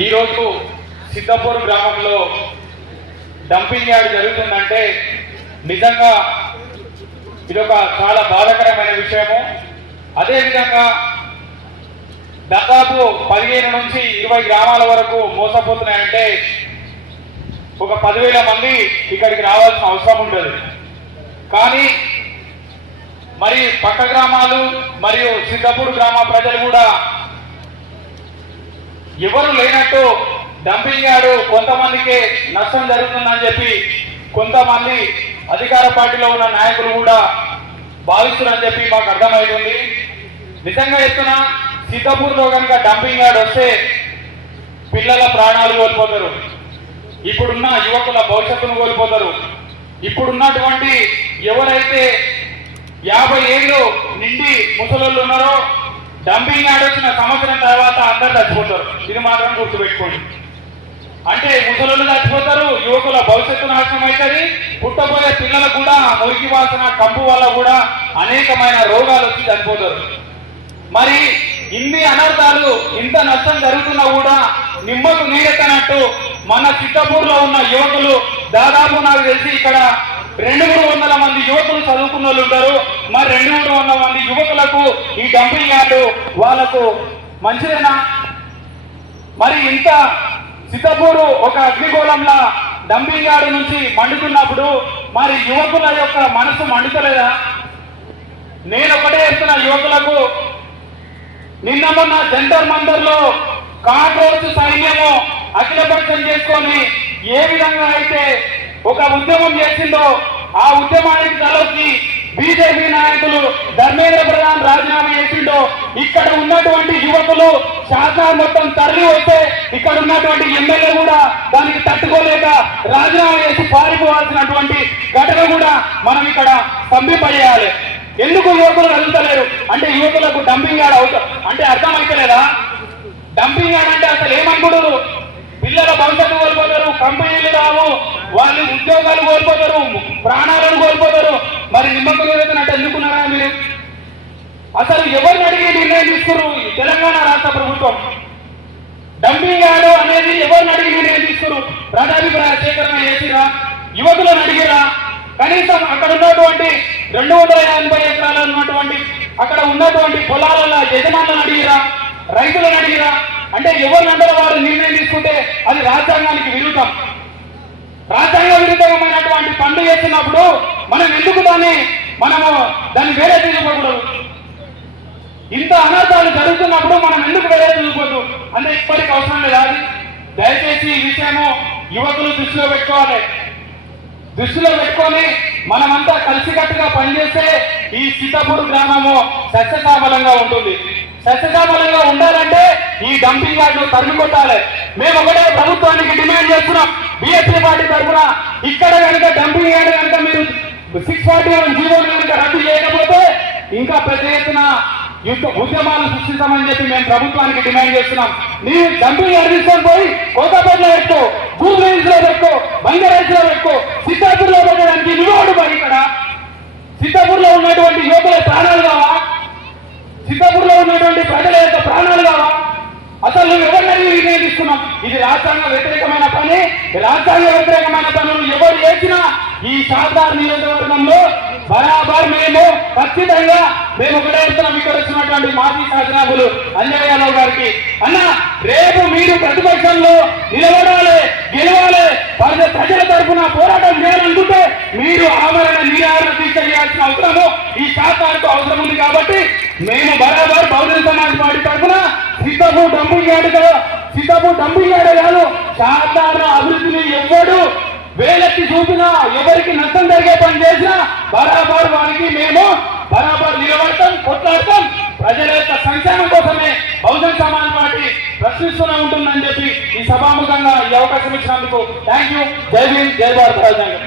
ఈరోజు సిద్ధపూర్ గ్రామంలో dumping yard జరుగుతుందంటే నిజంగా ఇదొక చాలా బాధాకరమైన విషయము. అదేవిధంగా దాదాపు 15 నుంచి 20 గ్రామాల వరకు మోసపోతున్నాయంటే ఒక 10,000 మంది ఇక్కడికి రావాల్సిన అవసరం ఉండదు. కానీ మరి పక్క గ్రామాలు మరియు సిద్ధపూర్ గ్రామ ప్రజలు కూడా ఎవరు లేనట్టు డంపింగ్ యార్డు కొంతమందికి నష్టం జరుగుతుందని చెప్పి కొంతమంది అధికార పార్టీలో ఉన్న నాయకులు కూడా భావిస్తున్నారని చెప్పి మాకు అర్థమవుతుంది. నిజంగా చెప్తున్నా, సిద్ధపూర్లో కనుక డంపింగ్ యార్డ్ వస్తే పిల్లల ప్రాణాలు కోల్పోతారు, ఇప్పుడున్న యువకుల భవిష్యత్తును కోల్పోతారు. ఇప్పుడున్నటువంటి ఎవరైతే 50 ఏళ్ళు నిండి ముసలోళ్ళు ఉన్నారో డంపింగ్ యార్డ్ వచ్చిన సంవత్సరం తర్వాత అందరు చచ్చిపోతారు. ఇది మాత్రం గుర్తుపెట్టుకోండి. అంటే ముసలోళ్ళు చచ్చిపోతారు, యువకుల భవిష్యత్తు నాశనం అవుతుంది, పుట్టబోయే పిల్లలకు కూడా మురికి వాసన కంపు వల్ల కూడా అనేకమైన రోగాలు వచ్చి చనిపోతారు. మరి ఇన్ని అనర్థాలు ఇంత నష్టం జరుగుతున్నా కూడా నిమ్మకు నీరెత్తనట్టు మన సిద్ధపూర్లో ఉన్న యువకులు దాదాపు నాకు తెలిసి ఇక్కడ 200-300 మంది యువకులు చదువుకున్న వాళ్ళు ఉంటారు. మరి 200-300 మంది యువకులకు ఈ డంపింగ్ యార్డు వాళ్ళకు మంచిదేనా? మరి ఇంత సిద్ధపూరు ఒక అగ్నిగోళంలా డంపింగ్ యార్డు నుంచి మండుతున్నప్పుడు మరి యువకుల యొక్క మనసు మండుతలేదా? నేను ఒకటే చెప్తున్నా యువకులకు, నిన్న మొన్న జంతర్ మంతర్లో కాంగ్రెస్ సైన్యము అఖిలపక్షం చేసుకొని ఏ విధంగా అయితే ఒక ఉద్యమం చేసిందో ఆ ఉద్యమానికి తలొచ్చి బీజేపీ నాయకులు ధర్మేంద్ర ప్రధాన్ రాజీనామా చేసిండో ఇక్కడ ఉన్నటువంటి యువకులు శాసనం మొత్తం తరలి వస్తే ఇక్కడ ఉన్నటువంటి ఎమ్మెల్యే కూడా దానికి తట్టుకోలేక రాజీనామా చేసి పారిపోవాల్సినటువంటి ఘటన కూడా మనం ఇక్కడ స్తంభింపజేయాలి. ఎందుకు యువకులు కదులుతలేరు అంటే యువకులకు డంపింగ్ యార్డ్ అవుతారు అంటే అర్థమైతలేదా? డంపింగ్ యార్డ్ అంటే అసలు ఏమనుకుంటారు? పిల్లల భవిష్యత్తు కోల్పోతారు, కంపెనీలు రావు, వాళ్ళు ఉద్యోగాలు కోల్పోతారు, ప్రాణాలను కోల్పోతారు. మరి నిమ్మకం ఏదైతే ఎందుకున్నారా మీరు? అసలు ఎవరిని అడిగి నిర్ణయం తీసుకున్నారు తెలంగాణ రాష్ట్ర ప్రభుత్వం? డంపింగ్ యార్డ్ అనేది ఎవరిని అడిగి నిర్ణయం తీసుకున్నారు? ప్రజాభిప్రాయ సేకరణ చేసిరా? యువకులను అడిగిరా? కనీసం అక్కడ ఉన్నటువంటి 280 ఎకరాలు ఉన్నటువంటి అక్కడ ఉన్నటువంటి పొలాల యజమానులను అడిగిరా? రైతులను అడిగిరా? అంటే ఎవరినందరూ వారు నిర్ణయం తీసుకుంటే అది రాజ్యాంగానికి విరుద్ధం. రాజ్యాంగ విరుద్ధమైనటువంటి పనులు చేస్తున్నప్పుడు మనం ఎందుకు దాన్ని వేరే తీసుకోకూడదు? ఇంత అనర్థాలు జరుగుతున్నప్పుడు మనం ఎందుకు వేరే తీసుకోవద్దు అంటే ఇప్పటికి అవసరం లేదా? అది దయచేసి ఈ విషయము యువకులు దృష్టిలో పెట్టుకోవాలి. దృష్టిలో పెట్టుకొని మనమంతా కలిసికట్టుగా పనిచేస్తే ఈ సిద్ధపూర్ గ్రామము సస్యశ్యామలంగా ఉంటుంది. సస్యశ్యామలంగా ఉండాలంటే ఈ డంపింగ్ యార్డ్ను తరిమి కొట్టాలి. మేము ఒకటే ప్రభుత్వానికి డిమాండ్ చేస్తున్నాం, బీఎస్పీ పార్టీ తరఫున ఇక్కడ కనుక డంపింగ్ యార్డ్ కనుక మీరు 641 జీవోలు కనుక రద్దు చేయకపోతే ఇంకా పెద్ద ఎత్తున ఉద్యమాలు సృష్టిస్తామని చెప్పి మేము ప్రభుత్వానికి డిమాండ్ చేస్తున్నాం. మీరు డంపింగ్ యార్డ్ తీసుకొని పోయి కోకాపేటలో పెట్టుకో, గూగుల్స్ లో పెట్టుకో, బంగారాజ్ లో పెట్టుకో, సిద్ధాపూర్లో పెట్టడానికి నువ్వు పోయి ఇక్కడ సిద్ధాపూర్లో ఉన్నటువంటి యువకుల ప్రాణాలు కావా? సిద్ధపూర్లో ఉన్నటువంటి ప్రజల యొక్క ప్రాణాలు కావా? అసలు నువ్వు ఎవరిని నిర్ణయం తీసుకున్నాం? ఇది రాజ్యాంగ వ్యతిరేకమైన పని. రాజ్యాంగ వ్యతిరేకమైన పనులు ఎవరు చేసినా ఈ శారదార్ నియోజకవర్గంలో బరాబర్ మేము ఖచ్చితంగా మేము ఒకటే ఇస్తున్నాం. ఇక్కడ వచ్చినటువంటి మాజీ శాసనసభ్యులు అంజయ్ యాదవ్ గారికి, అన్న రేపు మీరు ప్రతిపక్షంలో నిలబడాలి, గెలవాలి, ప్రజల తరఫున పోరాటం చేయాలనుకుంటే మీరు ఆమరణ నిరాహార దీక్ష చేయాల్సిన అవసరము ఈ శాసనానికి అవసరం ఉంది. కాబట్టి మేము బరాబర్ బహుజన సమాజ్ పార్టీ తరఫున సిద్ధపూర్ డంపింగ్ యార్డ్ కాదు, సాధారణ అభివృద్ధిని ఎవ్వడు వేలెత్తి చూపినా, ఎవరికి నష్టం జరిగే పని చేసినా బరాబర్ వారికి మేము బరాబర్ నిలబడతాం, కొట్లాడతాం. ప్రజల యొక్క సంక్షేమం కోసమే బహుజన సమాజ్ పార్టీ ప్రశ్నిస్తూనే ఉంటుందని చెప్పి ఈ సభాముఖంగా ఈ అవకాశం ఇచ్చినందుకు థ్యాంక్ యూ. జై భీమ్, జై భారత్.